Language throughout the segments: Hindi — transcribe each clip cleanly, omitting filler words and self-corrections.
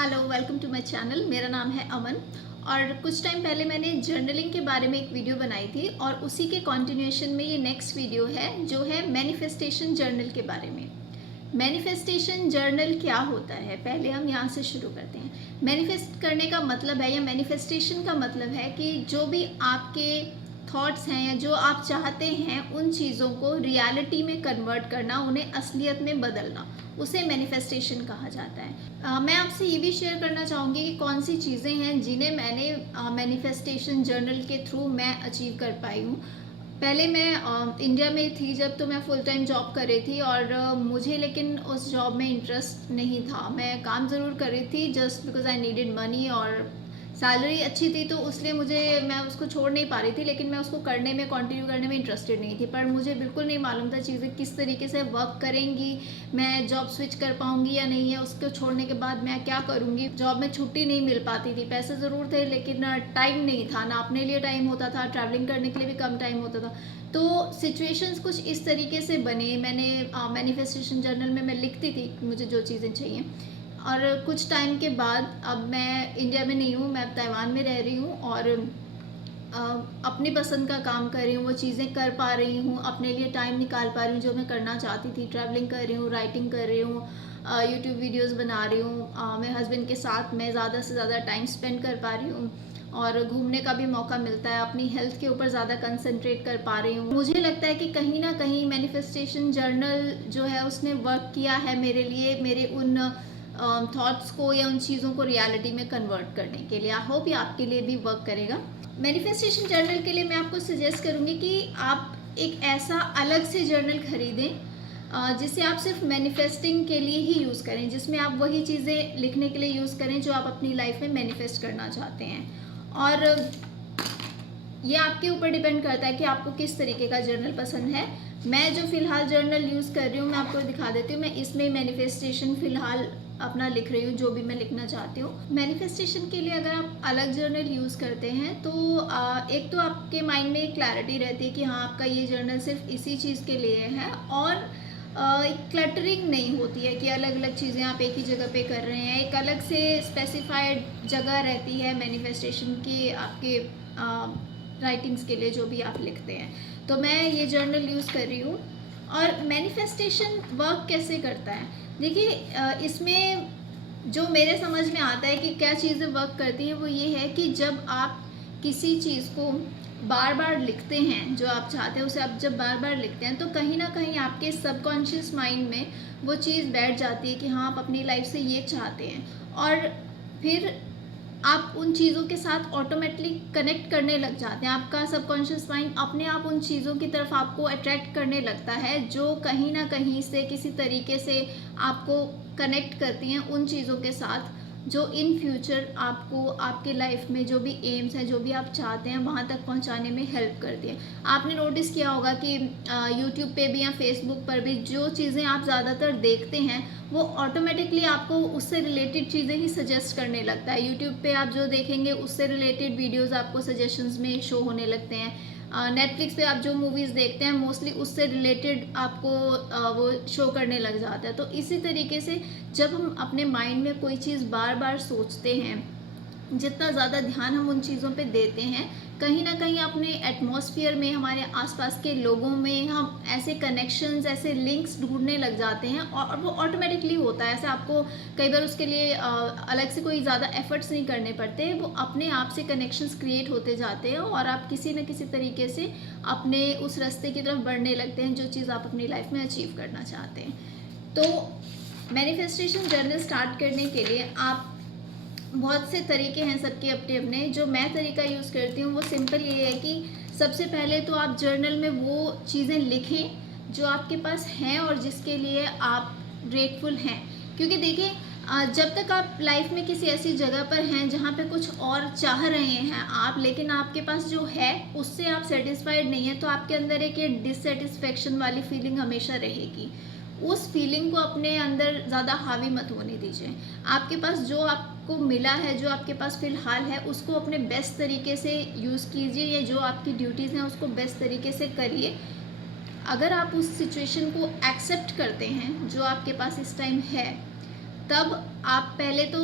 Hello, welcome to my channel. मेरा नाम है अमन और कुछ टाइम पहले मैंने जर्नलिंग के बारे में एक वीडियो बनाई थी और उसी के कंटिन्यूएशन में ये नेक्स्ट वीडियो है जो है मैनिफेस्टेशन जर्नल के बारे में। मैनिफेस्टेशन जर्नल क्या होता है, पहले हम यहाँ से शुरू करते हैं। मैनिफेस्ट करने का मतलब है या मैनिफेस्टेशन का मतलब है कि जो भी आपके थॉट्स हैं या जो आप चाहते हैं उन चीज़ों को रियलिटी में कन्वर्ट करना, उन्हें असलियत में बदलना, उसे मैनिफेस्टेशन कहा जाता है। मैं आपसे ये भी शेयर करना चाहूँगी कि कौन सी चीज़ें हैं जिन्हें मैंने मैनिफेस्टेशन जर्नल के थ्रू मैं अचीव कर पाई हूँ। पहले मैं इंडिया में थी जब, तो मैं फुल टाइम जॉब कर रही थी और मुझे लेकिन उस जॉब में इंटरेस्ट नहीं था। मैं काम ज़रूर कर रही थी just because I needed money और सैलरी अच्छी थी, तो इसलिए मैं उसको छोड़ नहीं पा रही थी, लेकिन मैं उसको करने में कंटिन्यू करने में इंटरेस्टेड नहीं थी। पर मुझे बिल्कुल नहीं मालूम था चीज़ें किस तरीके से वर्क करेंगी, मैं जॉब स्विच कर पाऊंगी या नहीं है, उसको छोड़ने के बाद मैं क्या करूँगी। जॉब में छुट्टी नहीं मिल पाती थी, पैसे ज़रूर थे लेकिन टाइम नहीं था, ना अपने लिए टाइम होता था, ट्रैवलिंग करने के लिए भी कम टाइम होता था। तो सिचुएशंस कुछ इस तरीके से बने। मैंने मैनिफेस्टेशन जर्नल में मैं लिखती थी मुझे जो चीज़ें चाहिए, और कुछ टाइम के बाद अब मैं इंडिया में नहीं हूँ, मैं अब ताइवान में रह रही हूँ और अपनी पसंद का काम कर रही हूँ, वो चीज़ें कर पा रही हूँ, अपने लिए टाइम निकाल पा रही हूँ जो मैं करना चाहती थी। ट्रैवलिंग कर रही हूँ, राइटिंग कर रही हूँ, यूट्यूब वीडियोस बना रही हूँ, मेरे हस्बैंड के साथ मैं ज़्यादा से ज़्यादा टाइम स्पेंड कर पा रही हूँ और घूमने का भी मौका मिलता है। अपनी हेल्थ के ऊपर ज़्यादा कंसंट्रेट कर पा रही हूँ। मुझे लगता है कि कहीं ना कहीं मैनिफेस्टेशन जर्नल जो है उसने वर्क किया है मेरे लिए, मेरे उन थॉट्स को या उन चीज़ों को रियलिटी में कन्वर्ट करने के लिए। आई होप ये आपके लिए भी वर्क करेगा। मैनिफेस्टेशन जर्नल के लिए मैं आपको सजेस्ट करूँगी कि आप एक ऐसा अलग से जर्नल खरीदें जिसे आप सिर्फ मैनिफेस्टिंग के लिए ही यूज़ करें, जिसमें आप वही चीज़ें लिखने के लिए यूज़ करें जो आप अपनी लाइफ में मैनिफेस्ट करना चाहते हैं। और ये आपके ऊपर डिपेंड करता है कि आपको किस तरीके का जर्नल पसंद है। मैं जो फ़िलहाल जर्नल यूज़ कर रही हूँ मैं आपको दिखा देती हूँ। मैं इसमें मैनिफेस्टेशन फ़िलहाल अपना लिख रही हूँ, जो भी मैं लिखना चाहती हूँ। मैनिफेस्टेशन के लिए अगर आप अलग जर्नल यूज़ करते हैं तो एक तो आपके माइंड में एक क्लैरिटी रहती है कि हाँ, आपका ये जर्नल सिर्फ इसी चीज़ के लिए है, और क्लटरिंग नहीं होती है कि अलग अलग चीज़ें आप एक ही जगह पे कर रहे हैं। एक अलग से स्पेसिफाइड जगह रहती है मैनिफेस्टेशन की, आपके राइटिंग्स के लिए जो भी आप लिखते हैं। तो मैं ये जर्नल यूज़ कर रही हूँ। और मैनिफेस्टेशन वर्क कैसे करता है, देखिए इसमें जो मेरे समझ में आता है कि क्या चीज़ें वर्क करती हैं वो ये है कि जब आप किसी चीज़ को बार बार लिखते हैं, जो आप चाहते हैं उसे आप जब बार बार लिखते हैं तो कहीं ना कहीं आपके सबकॉन्शियस माइंड में वो चीज़ बैठ जाती है कि हाँ, आप अपनी लाइफ से ये चाहते हैं, और फिर आप उन चीज़ों के साथ ऑटोमेटिकली कनेक्ट करने लग जाते हैं। आपका सबकॉन्शियस माइंड अपने आप उन चीज़ों की तरफ आपको अट्रैक्ट करने लगता है जो कहीं ना कहीं से किसी तरीके से आपको कनेक्ट करती हैं उन चीज़ों के साथ जो इन फ्यूचर आपको आपके लाइफ में जो भी एम्स हैं, जो भी आप चाहते हैं वहाँ तक पहुँचाने में हेल्प करती है। आपने नोटिस किया होगा कि यूट्यूब पे भी या फेसबुक पर भी जो चीज़ें आप ज़्यादातर देखते हैं वो ऑटोमेटिकली आपको उससे रिलेटेड चीज़ें ही सजेस्ट करने लगता है। यूट्यूब पे आप जो देखेंगे उससे रिलेटेड वीडियोस आपको सजेशंस में शो होने लगते हैं। नेटफ्लिक्स पे आप जो मूवीज़ देखते हैं मोस्टली उससे रिलेटेड आपको वो शो करने लग जाता है। तो इसी तरीके से जब हम अपने माइंड में कोई चीज़ बार बार सोचते हैं, जितना ज़्यादा ध्यान हम उन चीज़ों पे देते हैं, कहीं ना कहीं अपने एटमॉस्फेयर में, हमारे आसपास के लोगों में हम ऐसे कनेक्शंस, ऐसे लिंक्स ढूंढने लग जाते हैं और वो ऑटोमेटिकली होता है। ऐसे आपको कई बार उसके लिए अलग से कोई ज़्यादा एफर्ट्स नहीं करने पड़ते, वो अपने आप से कनेक्शंस क्रिएट होते जाते हैं और आप किसी न किसी तरीके से अपने उस रास्ते की तरफ बढ़ने लगते हैं जो चीज़ आप अपनी लाइफ में अचीव करना चाहते हैं। तो मैनिफेस्टेशन जर्नी स्टार्ट करने के लिए आप, बहुत से तरीके हैं सबके अपने अपने, जो मैं तरीका यूज़ करती हूँ वो सिंपल ये है कि सबसे पहले तो आप जर्नल में वो चीज़ें लिखें जो आपके पास हैं और जिसके लिए आप ग्रेटफुल हैं। क्योंकि देखिए जब तक आप लाइफ में किसी ऐसी जगह पर हैं जहाँ पे कुछ और चाह रहे हैं आप, लेकिन आपके पास जो है उससे आप सेटिस्फाइड नहीं है, तो आपके अंदर एक ये डिससेटिस्फेक्शन वाली फीलिंग हमेशा रहेगी। उस फीलिंग को अपने अंदर ज़्यादा हावी मत होने दीजिए। आपके पास जो आपको मिला है, जो आपके पास फ़िलहाल है, उसको अपने बेस्ट तरीके से यूज़ कीजिए, या जो आपकी ड्यूटीज़ हैं उसको बेस्ट तरीके से करिए। अगर आप उस सिचुएशन को एक्सेप्ट करते हैं जो आपके पास इस टाइम है, तब आप पहले तो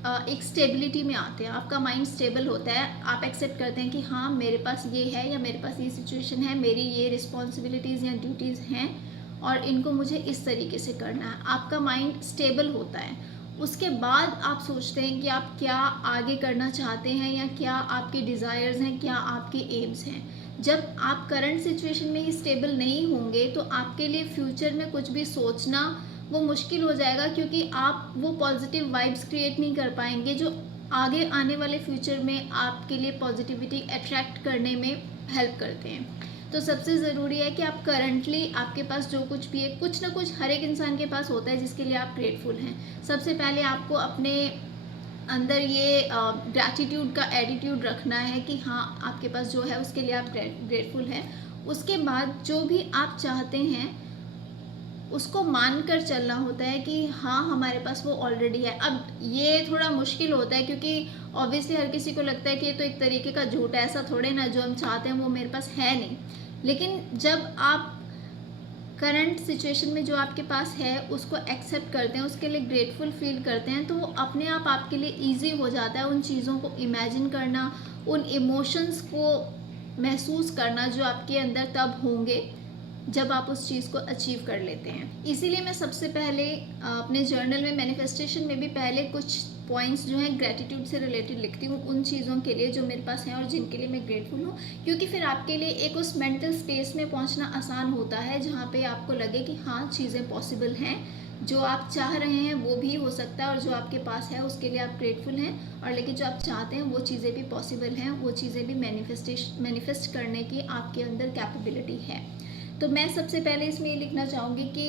एक स्टेबिलिटी में आते हैं, आपका माइंड स्टेबल होता है, आप एक्सेप्ट करते हैं कि हाँ मेरे पास ये है या मेरे पास ये सिचुएशन है, मेरी ये रिस्पॉन्सिबिलिटीज़ या ड्यूटीज़ हैं और इनको मुझे इस तरीके से करना है। आपका माइंड स्टेबल होता है। उसके बाद आप सोचते हैं कि आप क्या आगे करना चाहते हैं या क्या आपके डिज़ायर्स हैं, क्या आपके एम्स हैं। जब आप करंट सिचुएशन में ही स्टेबल नहीं होंगे तो आपके लिए फ्यूचर में कुछ भी सोचना वो मुश्किल हो जाएगा, क्योंकि आप वो पॉजिटिव वाइब्स क्रिएट नहीं कर पाएंगे जो आगे आने वाले फ्यूचर में आपके लिए पॉजिटिविटी अट्रैक्ट करने में हेल्प करते हैं। तो सबसे ज़रूरी है कि आप करंटली आपके पास जो कुछ भी है, कुछ ना कुछ हर एक इंसान के पास होता है जिसके लिए आप ग्रेटफुल हैं। सबसे पहले आपको अपने अंदर ये ग्रैटिट्यूड का एटीट्यूड रखना है कि हाँ आपके पास जो है उसके लिए आप ग्रेटफुल हैं। उसके बाद जो भी आप चाहते हैं उसको मान कर चलना होता है कि हाँ हमारे पास वो ऑलरेडी है। अब ये थोड़ा मुश्किल होता है क्योंकि ऑब्वियसली हर किसी को लगता है कि ये तो एक तरीके का झूठ है, ऐसा थोड़े ना जो हम चाहते हैं वो मेरे पास है नहीं। लेकिन जब आप करंट सिचुएशन में जो आपके पास है उसको एक्सेप्ट करते हैं, उसके लिए ग्रेटफुल फील करते हैं, तो वो अपने आप आपके लिए ईजी हो जाता है उन चीज़ों को इमेजिन करना, उन इमोशंस को महसूस करना जो आपके अंदर तब होंगे जब आप उस चीज़ को अचीव कर लेते हैं। इसीलिए मैं सबसे पहले अपने जर्नल में मैनिफेस्टेशन में भी पहले कुछ पॉइंट्स जो हैं ग्रैटिट्यूड से रिलेटेड लिखती हूँ, उन चीज़ों के लिए जो मेरे पास हैं और जिनके लिए मैं ग्रेटफुल हूँ, क्योंकि फिर आपके लिए एक उस मेंटल स्पेस में पहुँचना आसान होता है जहाँ पे आपको लगे कि हाँ चीज़ें पॉसिबल हैं, जो आप चाह रहे हैं वो भी हो सकता है और जो आपके पास है उसके लिए आप ग्रेटफुल हैं, और लेकिन जो आप चाहते हैं वो चीज़ें भी पॉसिबल हैं, वो चीज़ें भी मैनिफेस्ट करने की आपके अंदर कैपेबिलिटी है। तो मैं सबसे पहले इसमें ये लिखना चाहूँगी कि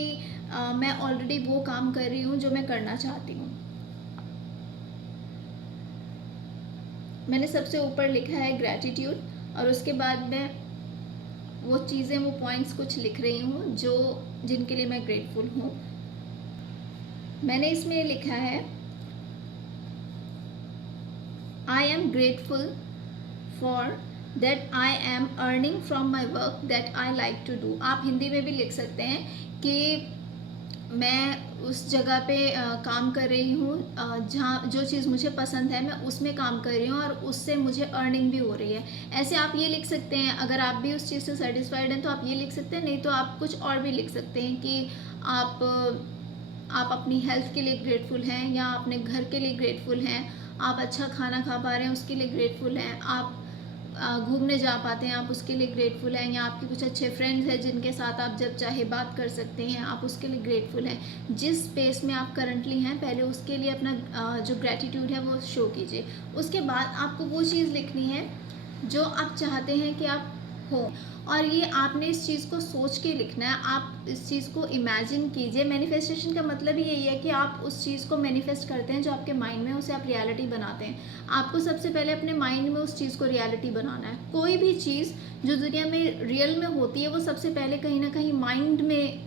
मैं ऑलरेडी वो काम कर रही हूँ जो मैं करना चाहती हूँ। मैंने सबसे ऊपर लिखा है ग्रैटिट्यूड, और उसके बाद मैं वो चीज़ें, वो पॉइंट्स कुछ लिख रही हूँ जो जिनके लिए मैं ग्रेटफुल हूँ। मैंने इसमें लिखा है I am grateful for that I am earning from my work that I like to do. आप हिंदी में भी लिख सकते हैं कि मैं उस जगह पे काम कर रही हूँ जहाँ जो चीज़ मुझे पसंद है मैं उसमें काम कर रही हूँ और उससे मुझे अर्निंग भी हो रही है। ऐसे आप ये लिख सकते हैं, अगर आप भी उस चीज़ से सेटिस्फाइड हैं तो आप ये लिख सकते हैं, नहीं तो आप कुछ और भी लिख सकते हैं कि आप अपनी हेल्थ के लिए ग्रेटफुल हैं, या अपने घर के लिए ग्रेटफुल हैं, आप अच्छा खाना खा पा रहे हैं उसके लिए ग्रेटफुल हैं, आप घूमने जा पाते हैं आप उसके लिए ग्रेटफुल हैं, या आपके कुछ अच्छे फ्रेंड्स हैं जिनके साथ आप जब चाहे बात कर सकते हैं, आप उसके लिए ग्रेटफुल हैं। जिस स्पेस में आप करंटली हैं पहले उसके लिए अपना जो ग्रेटिट्यूड है वो शो कीजिए। उसके बाद आपको वो चीज़ लिखनी है जो आप चाहते हैं कि आप हो, और ये आपने इस चीज़ को सोच के लिखना है, आप इस चीज़ को इमेजिन कीजिए। मैनिफेस्टेशन का मतलब ही यही है कि आप उस चीज़ को मैनिफेस्ट करते हैं जो आपके माइंड में, उसे आप रियलिटी बनाते हैं। आपको सबसे पहले अपने माइंड में उस चीज़ को रियलिटी बनाना है। कोई भी चीज़ जो दुनिया में रियल में होती है वो सबसे पहले कहीं ना कहीं माइंड में,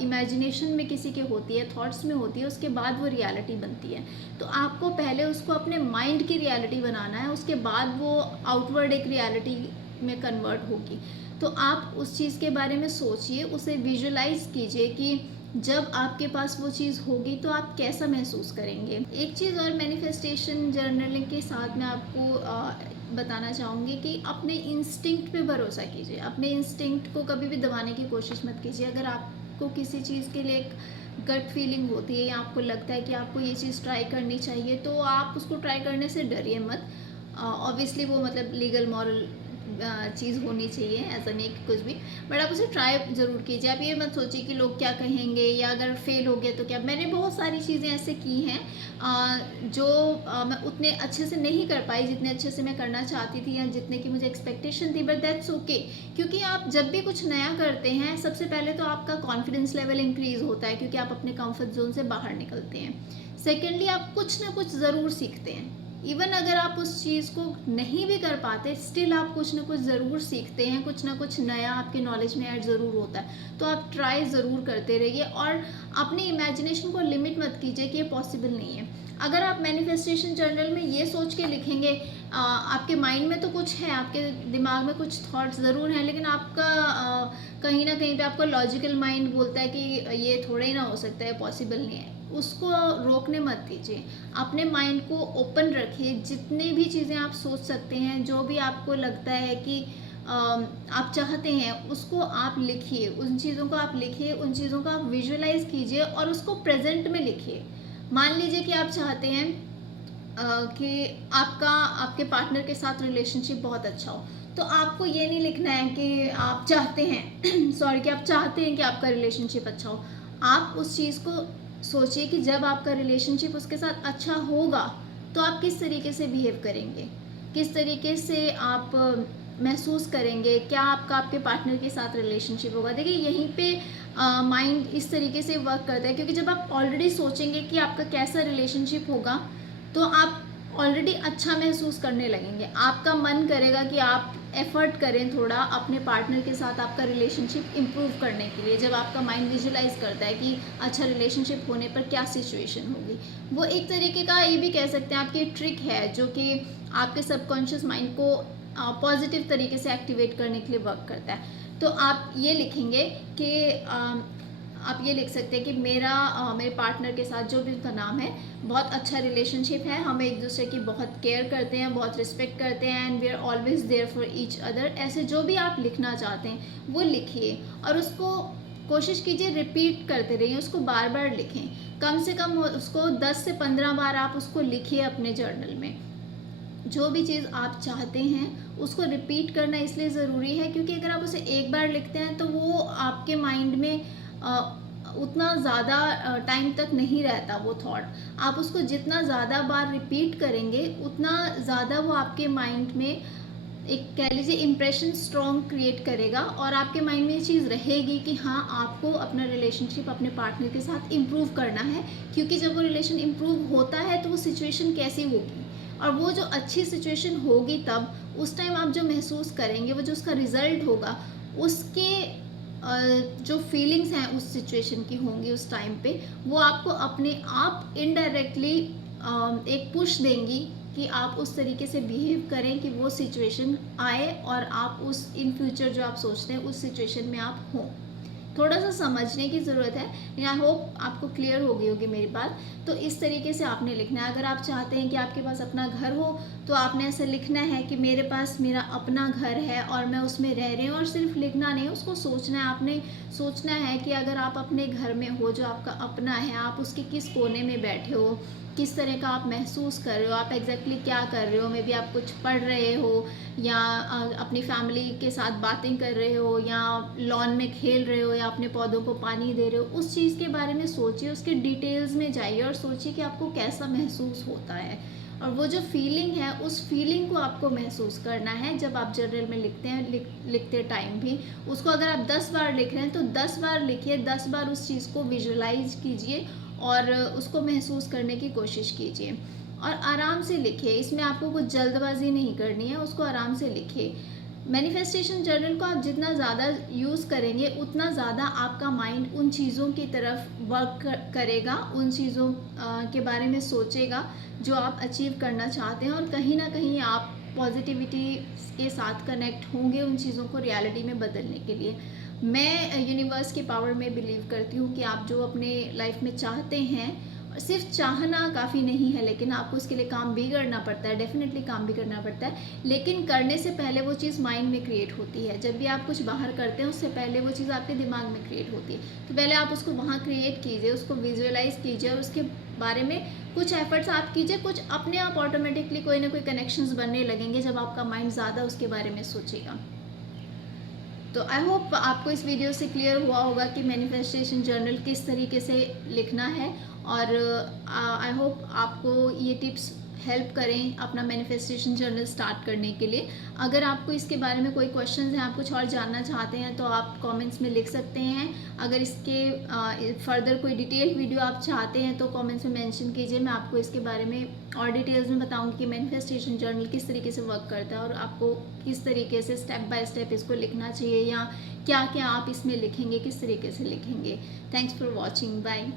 इमेजिनेशन में किसी के होती है, थॉट्स में होती है, उसके बाद वो रियलिटी बनती है। तो आपको पहले उसको अपने माइंड की रियलिटी बनाना है, उसके बाद वो आउटवर्ड एक रियलिटी में कन्वर्ट होगी। तो आप उस चीज़ के बारे में सोचिए, उसे विजुलाइज कीजिए कि जब आपके पास वो चीज़ होगी तो आप कैसा महसूस करेंगे। एक चीज़ और मैनिफेस्टेशन जर्नलिंग के साथ मैं आपको बताना चाहूँगी कि अपने इंस्टिंक्ट पे भरोसा कीजिए। अपने इंस्टिंक्ट को कभी भी दबाने की कोशिश मत कीजिए। अगर आपको किसी चीज़ के लिए एक गट फीलिंग होती है या आपको लगता है कि आपको ये चीज़ ट्राई करनी चाहिए तो आप उसको ट्राई करने से डरिए मत। ऑब्वियसली वो मतलब लीगल मॉरल चीज़ होनी चाहिए, ऐसा नहीं कि कुछ भी, बट आप उसे ट्राई ज़रूर कीजिए। आप ये मत सोचिए कि लोग क्या कहेंगे या अगर फेल हो गया तो क्या। मैंने बहुत सारी चीज़ें ऐसे की हैं जो मैं उतने अच्छे से नहीं कर पाई जितने अच्छे से मैं करना चाहती थी या जितने की मुझे एक्सपेक्टेशन थी, बट दैट्स ओके। क्योंकि आप जब भी कुछ नया करते हैं सबसे पहले तो आपका कॉन्फिडेंस लेवल इंक्रीज़ होता है क्योंकि आप अपने कंफर्ट जोन से बाहर निकलते हैं। सेकेंडली आप कुछ ना कुछ ज़रूर सीखते हैं। इवन अगर आप उस चीज़ को नहीं भी कर पाते स्टिल आप कुछ ना कुछ ज़रूर सीखते हैं, कुछ ना कुछ नया आपके नॉलेज में ऐड ज़रूर होता है। तो आप ट्राई ज़रूर करते रहिए और अपनी इमेजिनेशन को लिमिट मत कीजिए कि ये पॉसिबल नहीं है। अगर आप मैनिफेस्टेशन जर्नल में ये सोच के लिखेंगे, आपके माइंड में तो कुछ है, आपके दिमाग में कुछ थॉट्स ज़रूर हैं, लेकिन आपका कहीं ना कहीं पे आपका लॉजिकल माइंड बोलता है कि ये थोड़ा ही ना हो सकता है, पॉसिबल नहीं है। उसको रोकने मत दीजिए। अपने माइंड को ओपन रखिए, जितने भी चीज़ें आप सोच सकते हैं, जो भी आपको लगता है कि आप चाहते हैं, उसको आप लिखिए, उन चीज़ों को आप लिखिए, उन चीज़ों को आप विजुअलाइज कीजिए और उसको प्रेजेंट में लिखिए। मान लीजिए कि आप चाहते हैं कि आपके पार्टनर के साथ रिलेशनशिप बहुत अच्छा हो, तो आपको ये नहीं लिखना है कि आप चाहते हैं सॉरी कि आप चाहते हैं कि आपका रिलेशनशिप अच्छा हो। आप उस चीज़ को सोचिए कि जब आपका रिलेशनशिप उसके साथ अच्छा होगा तो आप किस तरीके से बिहेव करेंगे, किस तरीके से आप महसूस करेंगे, क्या आपका आपके पार्टनर के साथ रिलेशनशिप होगा। देखिए यहीं पे माइंड इस तरीके से वर्क करता है, क्योंकि जब आप ऑलरेडी सोचेंगे कि आपका कैसा रिलेशनशिप होगा तो आप ऑलरेडी अच्छा महसूस करने लगेंगे। आपका मन करेगा कि आप एफर्ट करें थोड़ा अपने पार्टनर के साथ आपका रिलेशनशिप इम्प्रूव करने के लिए। जब आपका माइंड विजुलाइज करता है कि अच्छा रिलेशनशिप होने पर क्या सिचुएशन होगी, वो एक तरीके का ये भी कह सकते हैं आपकी ट्रिक है, जो कि आपके सबकॉन्शियस माइंड को पॉजिटिव तरीके से एक्टिवेट करने के लिए वर्क करता है। तो आप ये लिखेंगे कि आप ये लिख सकते हैं कि मेरे पार्टनर के साथ, जो भी उसका नाम है, बहुत अच्छा रिलेशनशिप है, हम एक दूसरे की बहुत केयर करते हैं, बहुत रिस्पेक्ट करते हैं, and we are always there for each other. ऐसे जो भी आप लिखना चाहते हैं वो लिखिए और उसको कोशिश कीजिए रिपीट करते रहिए, उसको बार बार लिखें। कम से कम उसको 10 से 15 बार आप उसको लिखिए अपने जर्नल में। जो भी चीज़ आप चाहते हैं उसको रिपीट करना इसलिए ज़रूरी है क्योंकि अगर आप उसे एक बार लिखते हैं तो वो आपके माइंड में उतना ज़्यादा टाइम तक नहीं रहता वो थॉट। आप उसको जितना ज़्यादा बार रिपीट करेंगे उतना ज़्यादा वो आपके माइंड में एक कह लीजिए इम्प्रेशन स्ट्रॉन्ग क्रिएट करेगा और आपके माइंड में ये चीज़ रहेगी कि हाँ, आपको अपना रिलेशनशिप अपने पार्टनर के साथ इम्प्रूव करना है। क्योंकि जब वो रिलेशन इम्प्रूव होता है तो वो सिचुएशन कैसी होगी, और वो जो अच्छी सिचुएशन होगी तब उस टाइम आप जो महसूस करेंगे, वो जो उसका रिजल्ट होगा, उसके जो फीलिंग्स हैं उस सिचुएशन की होंगी उस टाइम पे, वो आपको अपने आप इनडायरेक्टली एक पुश देंगी कि आप उस तरीके से बिहेव करें कि वो सिचुएशन आए और आप उस इन फ्यूचर जो आप सोचते हैं उस सिचुएशन में आप हों। थोड़ा सा समझने की ज़रूरत है। आई होप आपको क्लियर हो गई होगी मेरी बात। तो इस तरीके से आपने लिखना है। अगर आप चाहते हैं कि आपके पास अपना घर हो तो आपने ऐसा लिखना है कि मेरे पास मेरा अपना घर है और मैं उसमें रह रही हूँ, और सिर्फ लिखना नहीं, उसको सोचना है। आपने सोचना है कि अगर आप अपने घर में हो जो आपका अपना है, आप उसके किस कोने में बैठे हो, किस तरह का आप महसूस कर रहे हो, आप एग्जैक्टली क्या कर रहे हो। मे बी आप कुछ पढ़ रहे हो या अपनी फैमिली के साथ बातें कर रहे हो या लॉन में खेल रहे हो या अपने पौधों को पानी दे रहे हो। उस चीज़ के बारे में सोचिए, उसके डिटेल्स में जाइए और सोचिए कि आपको कैसा महसूस होता है, और वो जो फीलिंग है उस फीलिंग को आपको महसूस करना है। जब आप जर्नल में लिखते हैं, लिखते टाइम भी उसको अगर आप 10 बार लिख रहे हैं तो 10 बार लिखिए, 10 बार उस चीज़ को विजुलाइज कीजिए और उसको महसूस करने की कोशिश कीजिए और आराम से लिखिए। इसमें आपको कुछ जल्दबाजी नहीं करनी है, उसको आराम से लिखिए। मैनिफेस्टेशन जर्नल को आप जितना ज़्यादा यूज़ करेंगे उतना ज़्यादा आपका माइंड उन चीज़ों की तरफ वर्क करेगा, उन चीज़ों के बारे में सोचेगा जो आप अचीव करना चाहते हैं, और कहीं ना कहीं आप पॉजिटिविटी के साथ कनेक्ट होंगे उन चीज़ों को रियलिटी में बदलने के लिए। मैं यूनिवर्स की पावर में बिलीव करती हूँ कि आप जो अपने लाइफ में चाहते हैं, सिर्फ चाहना काफ़ी नहीं है, लेकिन आपको उसके लिए काम भी करना पड़ता है, डेफिनेटली काम भी करना पड़ता है। लेकिन करने से पहले वो चीज़ माइंड में क्रिएट होती है। जब भी आप कुछ बाहर करते हैं उससे पहले वो चीज़ आपके दिमाग में क्रिएट होती है। तो पहले आप उसको वहाँ क्रिएट कीजिए, उसको विजुअलाइज कीजिए और उसके बारे में कुछ एफर्ट्स आप कीजिए। कुछ अपने आप ऑटोमेटिकली कोई ना कोई कनेक्शंस बनने लगेंगे जब आपका माइंड ज़्यादा उसके बारे में सोचेगा। तो आई होप आपको इस वीडियो से क्लियर हुआ होगा कि मैनिफेस्टेशन जर्नल किस तरीके से लिखना है, और आई होप आपको ये टिप्स हेल्प करें अपना मैनिफेस्टेशन जर्नल स्टार्ट करने के लिए। अगर आपको इसके बारे में कोई क्वेश्चन हैं, आप कुछ और जानना चाहते हैं तो आप कमेंट्स में लिख सकते हैं। अगर इसके फर्दर कोई डिटेल वीडियो आप चाहते हैं तो कमेंट्स में मेंशन कीजिए, मैं आपको इसके बारे में और डिटेल्स में बताऊंगी कि मैनिफेस्टेशन जर्नल किस तरीके से वर्क करता है और आपको किस तरीके से स्टेप बाय स्टेप इसको लिखना चाहिए या क्या क्या आप इसमें लिखेंगे, किस तरीके से लिखेंगे। Thanks for watching, bye.